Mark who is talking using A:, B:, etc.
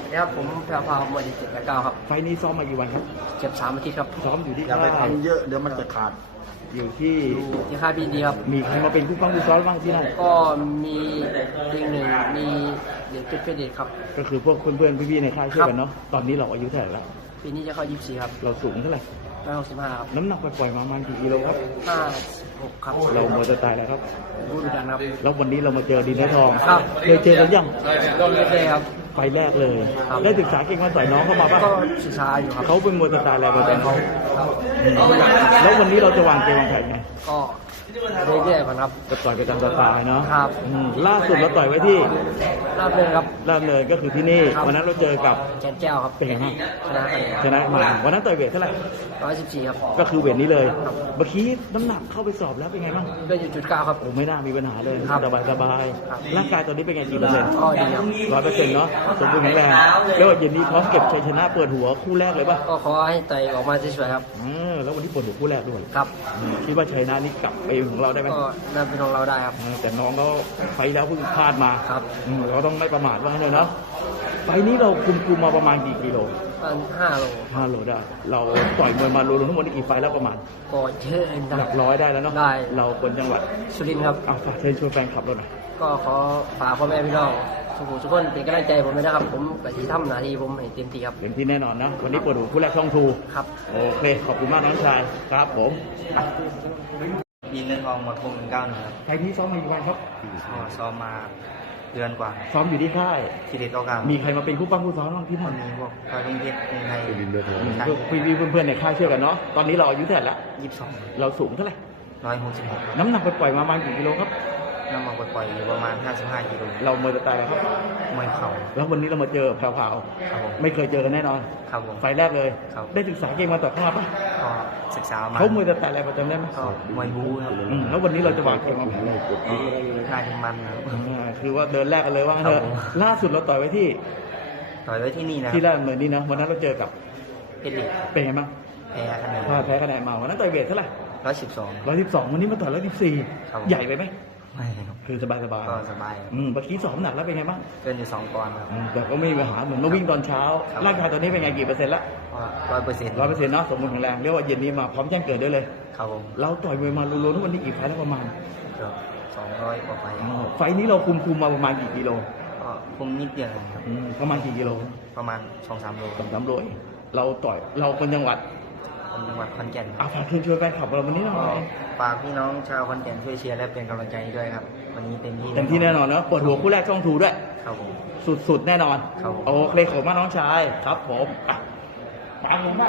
A: ครับผมแพรวพราวมวย789ครับ
B: ไฟล์นี้ซ้อมมากี่วันครับ
A: เจ็บ3 อาทิตย์ครับ
B: ซ้อมอยู่ที่
C: อย่าไปทำเยอะเดี๋ยวมันจะขาด
B: อยู่ที่
A: อยู่ที่ค่ายพีดีครับ
B: มีใครมาเป็นผู้ป้องผู้ซ้อมบ้างที่นั่น
A: ก็มีเด็กหนึ่งมีเด็กเพชรเดชครับ
B: ก็คือพวกเพื่อนๆพี่ๆในค่ายช่วยกันเนาะตอนนี้เราอายุเท่าไหร่แล้ว
A: ปีนี้จะเข้า24ครับ
B: เราสูงเท่าไหร่
A: 165ครับ
B: น้ำหนักปล่อยๆมาประมาณกี่กิโลครับ
A: 56ครับ
B: เราหมดจะตายแล้วครับ
A: บูดุดันครับ
B: แล้ววันนี้เรามาเจอดินเนื้อทอง
A: ครับ
B: เคยเจอกันยัง
A: เลยครับ
B: ไฟแรกเลยได้ศึกษาเก่งมาต่อยน้องเข้ามาป่ะ
A: ก็ศึกษาอยู่ครับ
B: เขาเป็นมวยสไตล์อะไรมาแต่เขา
A: ครับ
B: แล้ววันนี้เราจะวางเกมวางแผนไง
A: ก็เรื่อยๆก่อนครับ
B: ก็ต่อยไปตามสไตล์เนาะ
A: ครับ
B: ล่าสุดเราต่อยไว้ที่
A: ราบเนินครับ
B: ราบเนินก็คือที่นี่วันนั้นเราเจอกับ
A: แกนแก้วครับ
B: เป็นไงบ้าง
A: ชนะ
B: มาวันนั้นต่อยเวทเท่าไหร่
A: 114ครับ
B: ก็คือเวทนี้เลยเมื่อกี้น้ำหนักเข้าไปสอบแล้วเป็นไงบ้าง
A: ได้อยู่9ครับ
B: โอ้ไม่น่ามีปัญหาเลยสบายร่างกายตอนนี้เป็นไงกี่เปอร์เซ็นต์
A: ก็ดีครับ
B: 100%เนาะสมบูรณ์แข็งแรงแล้วเย็นนี้พร้อมเก็บชัยชนะเปิดหัวคู่แรกเลยป่ะ
A: ก็ขอให้ต่อยออกมาสวยๆครับ
B: แล้ววันนี้เปิดหัวคู่แรกด้วย
A: ครับ
B: คิดว่าชัยชนะนี้กลับไปของเราได้ไหม
A: ก็น่าเป็นของเราได้ครับ
B: แต่น้องเขาไฟแล้วเพิ่งพลาดมา
A: ครับ
B: เราต้องไม่ประมาทว่าเลยเนาะไฟนี้เราคุมมาประมาณกี่กิโล5 โลได้เราต่อยมวยมารวมทั้งหมดกี่ไฟแล้วประมาณ
A: ก็เยอะ
B: หลักร้อยได้แล้วเนาะ
A: ได้
B: เราคนจังหวัด
A: สุรินทร์ครับ
B: ฝากเชิญชวนแฟนคลับเราหน่อย
A: ก็ขอฝากพ่อแม่พี่น้องทุกคนเป็นกำลังใจผมด้วยนะครับผมกะทิทำหน้าที่ผมให้เต็มที่ครับ
B: เต็มที่แน่นอนนะวันนี้เปิดหัวคู่แรกช่องทู
A: ครับ
B: โอเคขอบคุณมากน้องชายครับผม
D: ยินเงินทองหมดคง91ครับ
B: ไฟนี้ซ้อมมากี่วันครับ
D: ซ้อมมาเดือนกว่า
B: ซ้อมอยู่ที่ค่าย
D: ทีเด็ด99
B: มีใครมาเป็นผู้ปั้มผู้ซ้อมบ้างที่นั่น
D: มีพวกพายลุงเพชรในไทย
B: พี่เพื่อนๆในค่ายเชื่อกันเนาะตอนนี้เราอายุเท่าไหร่ละ
D: 22
B: เราสูงเท่าไหร่
D: 166
B: น้ำหนักปล่อยมาประมาณกี่กิโลครับ
D: น้ำหนักปล่อยอยู่ประมาณ55 กิโล
B: เราเมื่อจะตายแล้วครับ
D: มวยเข่า
B: แล้ววันนี้เรามาเจอแพรวๆไม่เคยเจอกันแน่นอน
D: ครับผม
B: ไฟแรกเลยได้ศึกษาเกมมาต่อเข้ามาปะ
D: ก็ศึกษามา
B: เขาเมื่อจะตายอะไรประจำได้ไหม
D: ก็มวยบู๊ครับ
B: แล้ววันนี้เราจะวางเกมมาแบบไหน
D: น่าจะมัน
B: คือว่าเดินแรกกันเลยว่าเถอะล่าสุดเราต่อยไว้ที่
D: นี่นะ
B: ที่แรกเหมือนนี่นะวันนั้นเราเจอกับ
D: เพชรเดช
B: เป็นไงบ้างแพ้คะแนนมาวันนั้นต่อยเวทเท่าไหร่112วันนี้มาต่อย114ใหญ่ไปไหม
D: ไม่ครับ
B: คือสบาย
D: ก็สบาย
B: เมื่อกี้ซ้อมหนักแล้วเป็นไงบ้าง
D: เกินอยู่2 ปอนด์ครับ
B: แต่ก็ไม่มีปัญหาเหมือนมาวิ่งตอนเช้าร่างกายตอนนี้เป็นไงกี่เปอร์เซ็นต์ละ100%เนาะสมบูรณ์แข็งแรงเรียกว่าเย็นนี้มาพร้อมแจ้งเกิดได้เลย
D: ครับผม
B: เราต่อยมวยมารวมๆทุกวันนี้กี่ไฟแล้วประมาณ
D: เกือบ200 กว่าไฟ
B: ไฟนี้เราคุมมาประมาณกี่กิโล
D: ก็คุมนิดเดียวครับ
B: ประมาณกี่กิโล
D: ประมาณ 2-3 โล
B: เราต่อยเราคนจังหวัด
D: ขอนแก่น
B: ฝากเชิญชวนแฟนคลับเราวันนี้หน่อย
D: ฝากพี่น้องชาวขอนแก่นช่วยเชียร์และเป็นกำลังใจด้วยครับวันนี้เต็ม
B: ที่แน่นอนนะเปิดหัวคู่แรกช่องทูด้วย
D: ครับผม
B: สุดๆแน่นอน
D: ครับ
B: โอเคขอบคุณมากน้องชายครับผมปังมาก